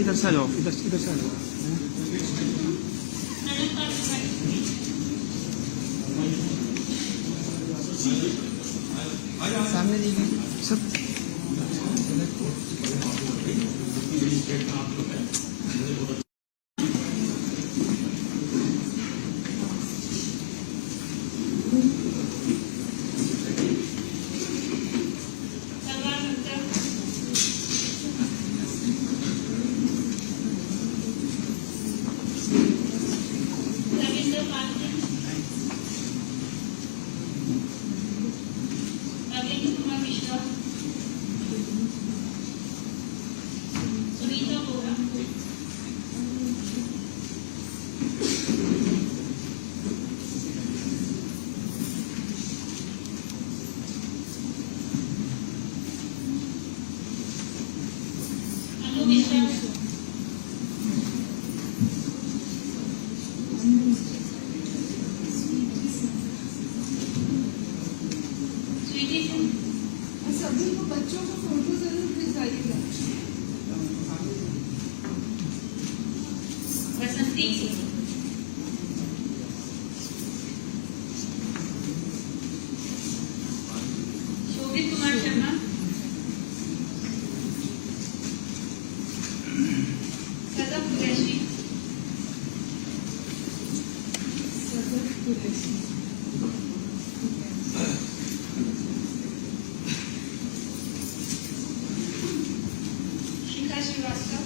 इधर से आ जाओ, इधर से आ जाओ। सामने देखिए सब। सभी को बच्चों को फोटो जरूर भिजवाइएगा। बसंती शोभित कुमार शर्मा, सदफ कुरैशी, शिखा श्रीवास्तव,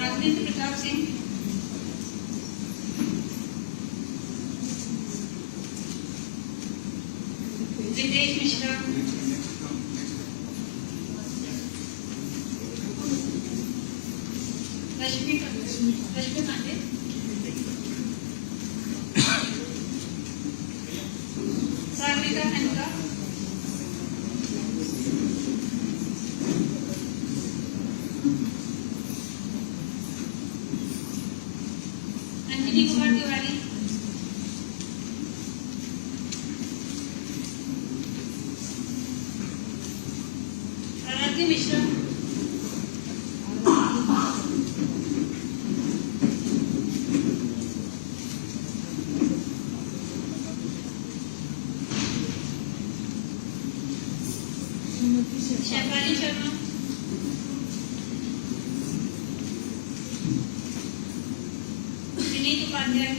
राजनीति प्रताप सिंह, जितेश मिश्रा, रश्मि पांडे, सागरिका खनका, अंजलि कुमार तिवारी, आराध्य मिश्रा, शैफाली शर्मा, विनीत उपाध्याय,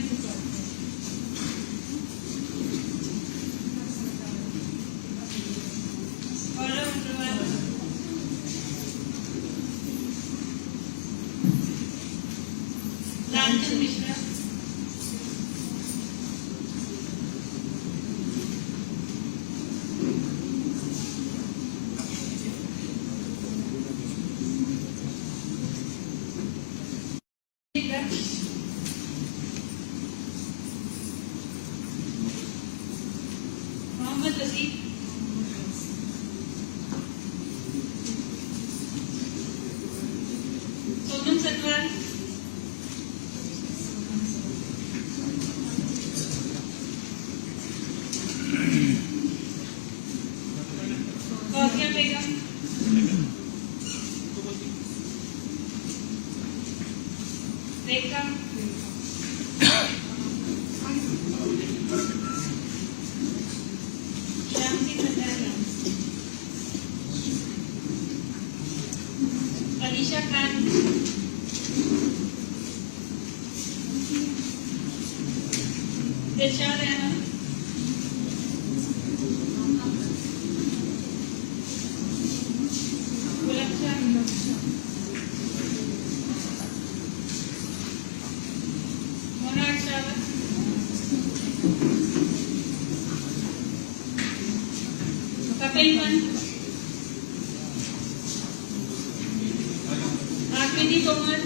गौरव अग्रवाल, लालचंद मिश्रा, मोहम्मद वसीफ, सोनम सतवाल, फौजिया बेगम, रेखा, श्यामजी भंडारी, अलीशा खान, दिलशाद अहमद, गुलशन, मोनाज शावत, कपिल पंत, आकृति तोमर,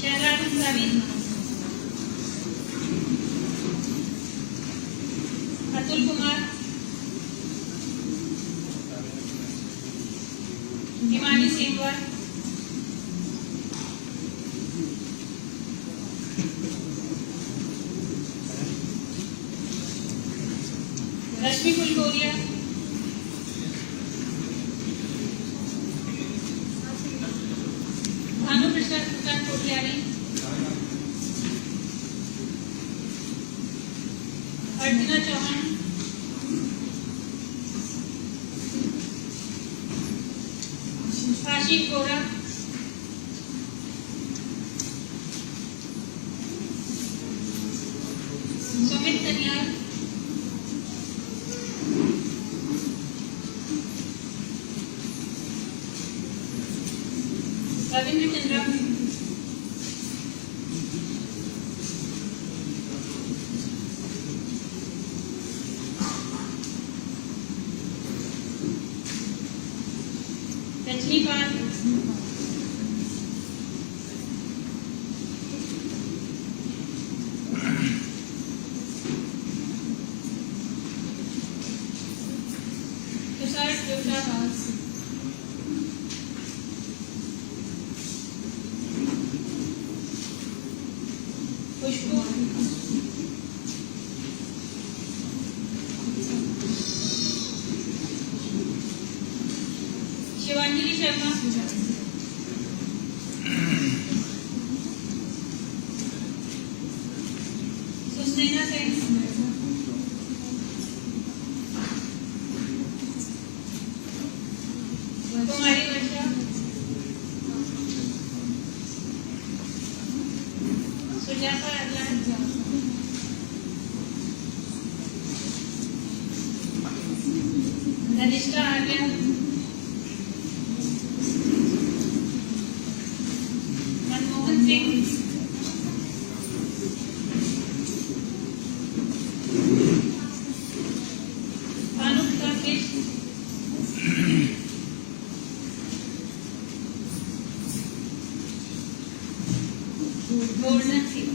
शहलाज अंसारी, अतुल कुमार, हिमानी सिंह, रश्मि फुलकोरिया, भानु प्रसाद कोठियारी, अर्चना चौहान, आशीष गोरा, सुमित कन्याल, रविंद्र चंद्रा, रजनीकांत, तुषार जोधा, खुशबू, शिवांजलि शर्मा, सुनैना सेन, कुमारी वर्षा, सुजाता अरलान, धनिष्ठा आर्या, मनमोहन सिंह, भानु काकेश, गोवर्धन सिंह,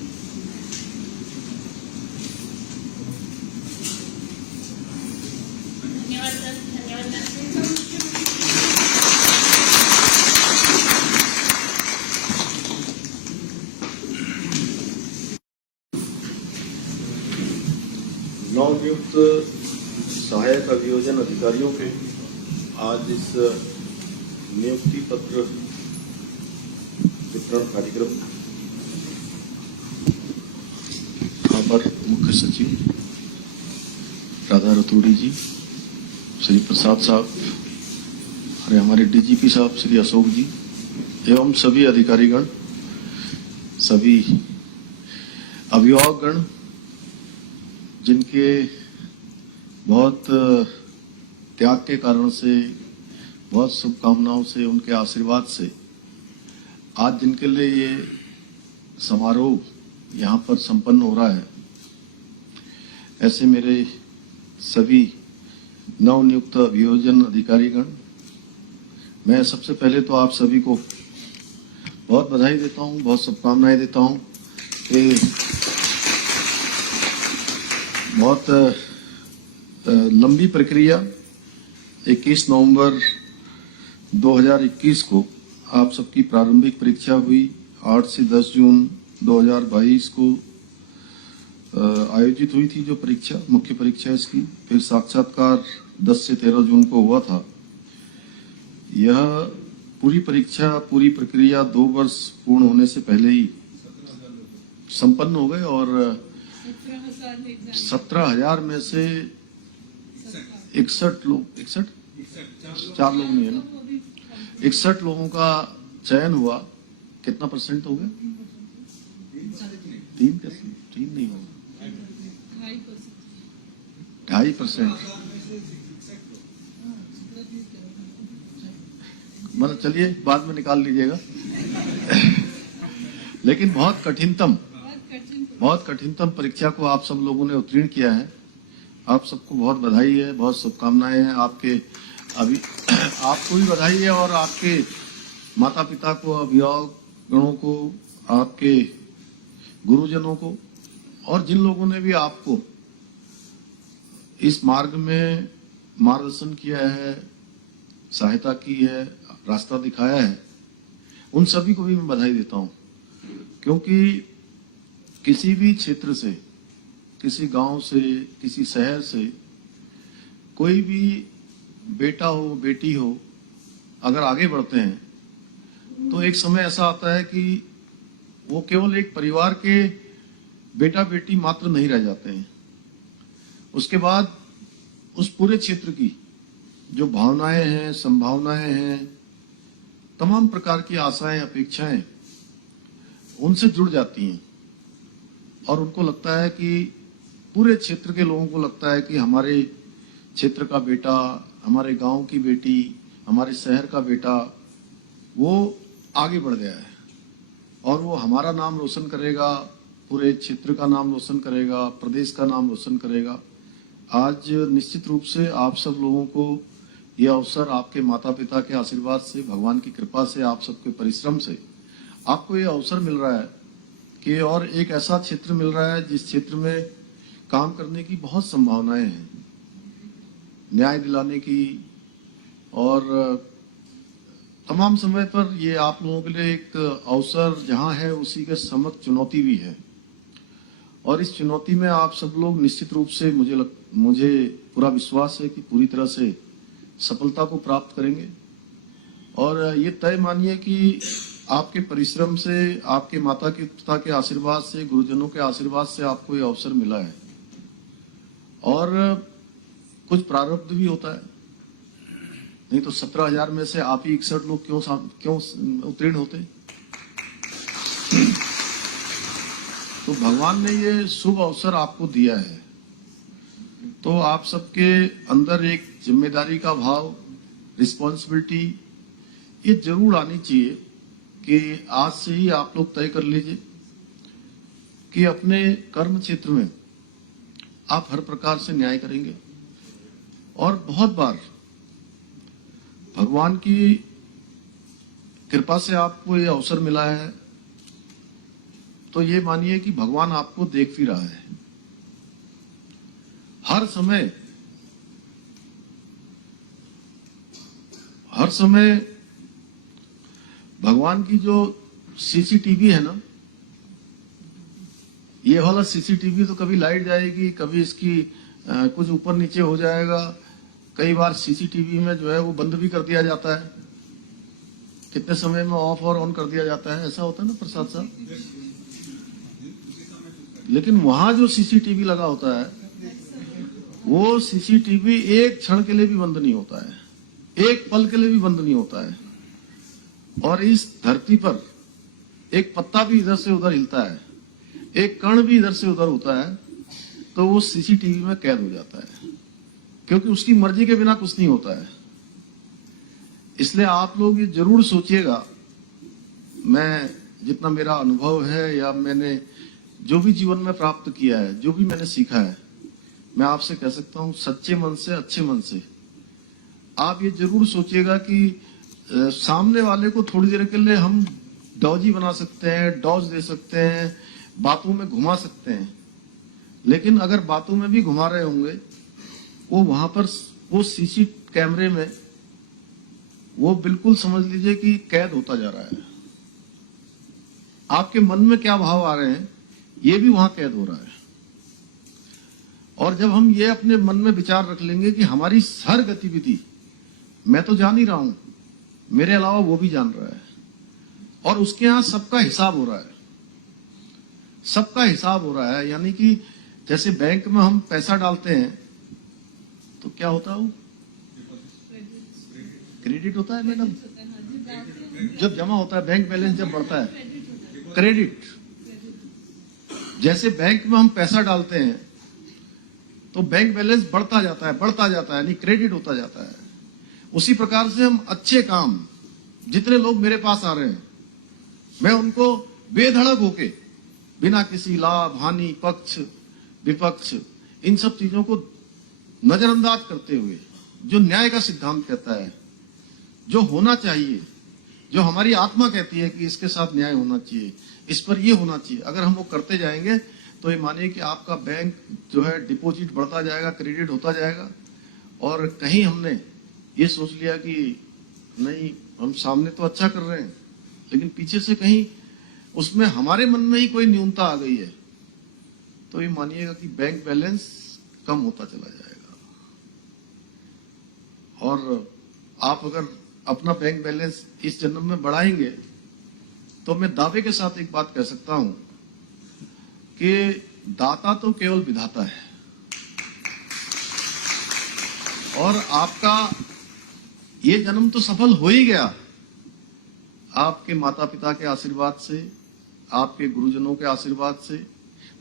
धन्यवाद सर, धन्यवाद सर। नवनियुक्त सहायक अभियोजन अधिकारियों के आज इस नियुक्ति पत्र वितरण कार्यक्रम अपर मुख्य सचिव राधा रतूड़ी जी, श्री प्रसाद साहब और हमारे डीजीपी साहब श्री अशोक जी एवं सभी अधिकारीगण, सभी अभिभावकगण जिनके बहुत त्याग के कारण से, बहुत शुभकामनाओं से, उनके आशीर्वाद से आज जिनके लिए ये समारोह यहाँ पर संपन्न हो रहा है, ऐसे मेरे सभी नवनियुक्त अभियोजन अधिकारीगण, मैं सबसे पहले तो आप सभी को बहुत बधाई देता हूँ, बहुत शुभकामनाएं देता हूँ कि बहुत लंबी प्रक्रिया 21 नवंबर 2021 को आप सबकी प्रारंभिक परीक्षा हुई। 8 से 10 जून 2022 को आयोजित हुई थी जो परीक्षा, मुख्य परीक्षा इसकी। फिर साक्षात्कार 10 से 13 जून को हुआ था। यह पूरी परीक्षा, पूरी प्रक्रिया 2 वर्ष पूर्ण होने से पहले ही संपन्न हो गए और 17,000 में से 61 लोग, 4 लोग नहीं है ना, 61 लोगों का चयन हुआ। कितना % हो गया? 3 नहीं होगा, 2.5%। मतलब चलिए बाद में निकाल लीजिएगा। लेकिन बहुत कठिनतम परीक्षा को आप सब लोगों ने उत्तीर्ण किया है। आप सबको बहुत बधाई है, बहुत शुभकामनाएं हैं। आपके अभी आपको भी बधाई है और आपके माता पिता को, अभिभावक गणों को, आपके गुरुजनों को और जिन लोगों ने भी आपको इस मार्ग में मार्गदर्शन किया है, सहायता की है, रास्ता दिखाया है, उन सभी को भी मैं बधाई देता हूं। क्योंकि किसी भी क्षेत्र से, किसी गांव से, किसी शहर से कोई भी बेटा हो बेटी हो अगर आगे बढ़ते हैं तो एक समय ऐसा आता है कि वो केवल एक परिवार के बेटा बेटी मात्र नहीं रह जाते हैं। उसके बाद उस पूरे क्षेत्र की जो भावनाएं हैं, संभावनाएं हैं, तमाम प्रकार की आशाएं, अपेक्षाएं उनसे जुड़ जाती हैं और उनको लगता है कि पूरे क्षेत्र के लोगों को लगता है कि हमारे क्षेत्र का बेटा, हमारे गांव की बेटी, हमारे शहर का बेटा वो आगे बढ़ गया है और वो हमारा नाम रोशन करेगा, पूरे क्षेत्र का नाम रोशन करेगा, प्रदेश का नाम रोशन करेगा। आज निश्चित रूप से आप सब लोगों को यह अवसर आपके माता पिता के आशीर्वाद से, भगवान की कृपा से, आप सबके परिश्रम से आपको यह अवसर मिल रहा है कि और एक ऐसा क्षेत्र मिल रहा है जिस क्षेत्र में काम करने की बहुत संभावनाएं हैं, न्याय दिलाने की, और तमाम समय पर ये आप लोगों के लिए एक अवसर जहां है उसी के समक्ष चुनौती भी है। और इस चुनौती में आप सब लोग निश्चित रूप से मुझे पूरा विश्वास है कि पूरी तरह से सफलता को प्राप्त करेंगे। और ये तय मानिए कि आपके परिश्रम से, आपके माता पिता के आशीर्वाद से, गुरुजनों के आशीर्वाद से आपको ये अवसर मिला है। और कुछ प्रारब्ध भी होता है, नहीं तो 17,000 में से आप ही 61 लोग क्यों उत्तीर्ण होते। तो भगवान ने ये शुभ अवसर आपको दिया है, तो आप सबके अंदर एक जिम्मेदारी का भाव, रिस्पॉन्सिबिलिटी ये जरूर आनी चाहिए कि आज से ही आप लोग तय कर लीजिए कि अपने कर्म क्षेत्र में आप हर प्रकार से न्याय करेंगे। और बहुत बार भगवान की कृपा से आपको ये अवसर मिला है, तो ये मानिए कि भगवान आपको देख भी रहा है। हर समय भगवान की जो सीसीटीवी है ना, ये वाला सीसीटीवी तो कभी लाइट जाएगी, कभी इसकी कुछ ऊपर नीचे हो जाएगा। कई बार सीसीटीवी में जो है वो बंद भी कर दिया जाता है, कितने समय में ऑफ और ऑन कर दिया जाता है, ऐसा होता है ना प्रसाद साहब। लेकिन वहां जो सीसीटीवी लगा होता है वो सीसीटीवी एक क्षण के लिए भी बंद नहीं होता है, एक पल के लिए भी बंद नहीं होता है। और इस धरती पर एक पत्ता भी इधर से उधर हिलता है, एक कण भी इधर से उधर होता है, तो वो सीसीटीवी में कैद हो जाता है, क्योंकि उसकी मर्जी के बिना कुछ नहीं होता है। इसलिए आप लोग ये जरूर सोचिएगा, मैं जितना मेरा अनुभव है या मैंने जो भी जीवन में प्राप्त किया है, जो भी मैंने सीखा है, मैं आपसे कह सकता हूं सच्चे मन से, अच्छे मन से आप ये जरूर सोचिएगा कि सामने वाले को थोड़ी देर के लिए हम डॉजी बना सकते हैं, डॉज दे सकते हैं, बातों में घुमा सकते हैं, लेकिन अगर बातों में भी घुमा रहे होंगे, वो वहां पर वो सीसी कैमरे में वो बिल्कुल समझ लीजिए कि कैद होता जा रहा है। आपके मन में क्या भाव आ रहे हैं ये भी वहां कैद हो रहा है। और जब हम ये अपने मन में विचार रख लेंगे कि हमारी हर गतिविधि मैं तो जान ही रहा हूं, मेरे अलावा वो भी जान रहा है, और उसके यहां सबका हिसाब हो रहा है, सबका हिसाब हो रहा है। यानी कि जैसे बैंक में हम पैसा डालते हैं तो क्या होता है, वो क्रेडिट होता है मैडम, जब जमा होता है, बैंक बैलेंस जब बढ़ता है, क्रेडिट। जैसे बैंक में हम पैसा डालते हैं तो बैंक बैलेंस बढ़ता जाता है, यानी क्रेडिट होता जाता है। उसी प्रकार से हम अच्छे काम, जितने लोग मेरे पास आ रहे हैं, मैं उनको बेधड़क होके, बिना किसी लाभ हानि, पक्ष विपक्ष, इन सब चीजों को नजरअंदाज करते हुए, जो न्याय का सिद्धांत कहता है, जो होना चाहिए, जो हमारी आत्मा कहती है कि इसके साथ न्याय होना चाहिए, इस पर ये होना चाहिए, अगर हम वो करते जाएंगे तो ये मानिए कि आपका बैंक जो है डिपॉजिट बढ़ता जाएगा, क्रेडिट होता जाएगा। और कहीं हमने ये सोच लिया कि नहीं, हम सामने तो अच्छा कर रहे हैं, लेकिन पीछे से कहीं उसमें हमारे मन में ही कोई न्यूनता आ गई है, तो ये मानिएगा कि बैंक बैलेंस कम होता चला जाएगा। और आप अगर अपना बैंक बैलेंस इस जन्म में बढ़ाएंगे तो मैं दावे के साथ एक बात कह सकता हूं कि दाता तो केवल विधाता है, और आपका ये जन्म तो सफल हो ही गया। आपके माता पिता के आशीर्वाद से, आपके गुरुजनों के आशीर्वाद से,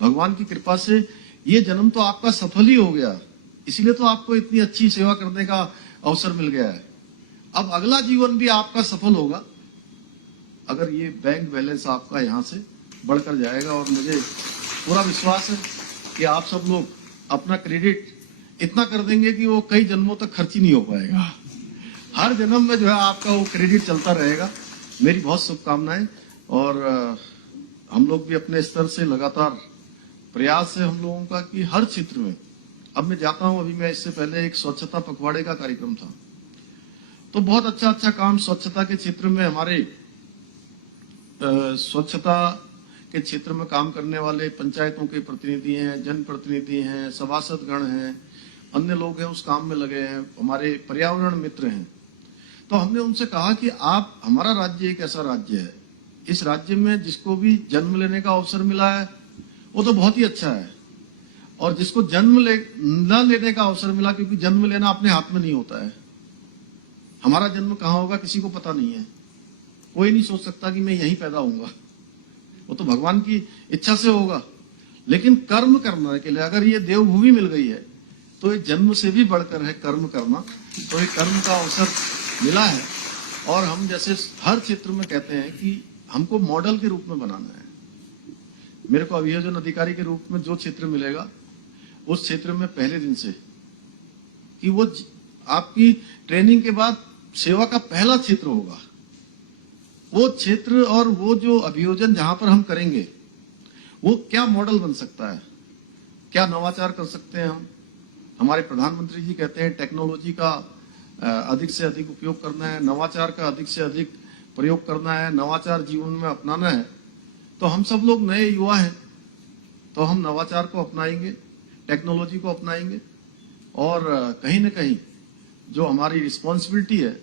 भगवान की कृपा से ये जन्म तो आपका सफल ही हो गया। इसीलिए तो आपको इतनी अच्छी सेवा करने का अवसर मिल गया है। अब अगला जीवन भी आपका सफल होगा अगर ये बैंक बैलेंस आपका यहां से बढ़कर जाएगा। और मुझे पूरा विश्वास है कि आप सब लोग अपना क्रेडिट इतना कर देंगे कि वो कई जन्मों तक खर्च ही नहीं हो पाएगा। हर जन्म में जो है आपका वो क्रेडिट चलता रहेगा। मेरी बहुत शुभकामनाएं, और हम लोग भी अपने स्तर से लगातार प्रयास है हम लोगों का कि हर क्षेत्र में। अब मैं जाता हूं, अभी मैं इससे पहले एक स्वच्छता पखवाड़े का कार्यक्रम था, तो बहुत अच्छा काम स्वच्छता के क्षेत्र में हमारे स्वच्छता के क्षेत्र में काम करने वाले पंचायतों के प्रतिनिधि हैं, जनप्रतिनिधि हैं, सभासद गण हैं, अन्य लोग हैं उस काम में लगे हैं, हमारे पर्यावरण मित्र हैं। तो हमने उनसे कहा कि आप, हमारा राज्य एक ऐसा राज्य है, इस राज्य में जिसको भी जन्म लेने का अवसर मिला है वो तो बहुत ही अच्छा है, और जिसको जन्म न लेने का अवसर मिला, क्योंकि जन्म लेना अपने हाथ में नहीं होता है। हमारा जन्म कहाँ होगा किसी को पता नहीं है, कोई नहीं सोच सकता कि मैं यहीं पैदा होऊंगा, वो तो भगवान की इच्छा से होगा। लेकिन कर्म करने के लिए अगर ये देवभूमि मिल गई है तो ये जन्म से भी बढ़कर है कर्म करना। तो ये कर्म का अवसर मिला है, और हम जैसे हर क्षेत्र में कहते हैं कि हमको मॉडल के रूप में बनाना है। मेरे को अभियोजन अधिकारी के रूप में जो क्षेत्र मिलेगा उस क्षेत्र में पहले दिन से, कि वो आपकी ट्रेनिंग के बाद सेवा का पहला क्षेत्र होगा, वो क्षेत्र और वो जो अभियोजन जहां पर हम करेंगे वो क्या मॉडल बन सकता है, क्या नवाचार कर सकते हैं हम। हमारे प्रधानमंत्री जी कहते हैं टेक्नोलॉजी का अधिक से अधिक उपयोग करना है, नवाचार का अधिक से अधिक प्रयोग करना है, नवाचार जीवन में अपनाना है। तो हम सब लोग नए युवा हैं, तो हम नवाचार को अपनाएंगे, टेक्नोलॉजी को अपनाएंगे, और कहीं न कहीं जो हमारी रिस्पॉन्सिबिलिटी है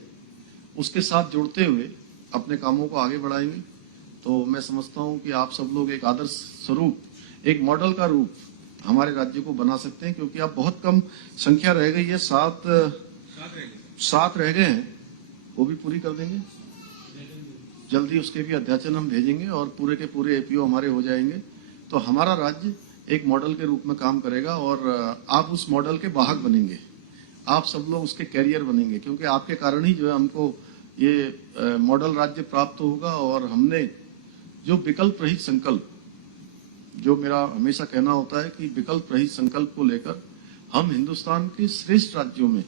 उसके साथ जुड़ते हुए अपने कामों को आगे बढ़ाएंगे। तो मैं समझता हूं कि आप सब लोग एक आदर्श स्वरूप, एक मॉडल का रूप हमारे राज्य को बना सकते हैं, क्योंकि अब बहुत कम संख्या रह गई है, सात रह गए हैं, वो भी पूरी कर देंगे जल्दी। उसके भी अध्याचन हम भेजेंगे और पूरे के पूरे एपीओ हमारे हो जाएंगे। तो हमारा राज्य एक मॉडल के रूप में काम करेगा, और आप उस मॉडल के वाहक बनेंगे, आप सब लोग उसके कैरियर बनेंगे, क्योंकि आपके कारण ही जो है हमको ये मॉडल राज्य प्राप्त होगा। और हमने जो विकल्प रहित संकल्प, जो मेरा हमेशा कहना होता है कि विकल्प रहित संकल्प को लेकर हम हिंदुस्तान के श्रेष्ठ राज्यों में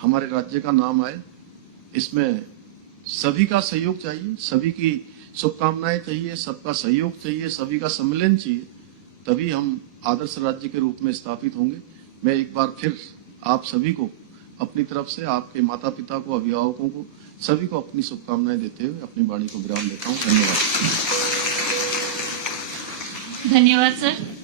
हमारे राज्य का नाम आए, इसमें सभी का सहयोग चाहिए, सभी की शुभकामनाएं चाहिए, सबका सहयोग चाहिए, सभी का सम्मेलन चाहिए, तभी हम आदर्श राज्य के रूप में स्थापित होंगे। मैं एक बार फिर आप सभी को अपनी तरफ से, आपके माता पिता को, अभिभावकों को, सभी को अपनी शुभकामनाएं देते हुए अपनी वाणी को विराम देता हूं। धन्यवाद। धन्यवाद सर।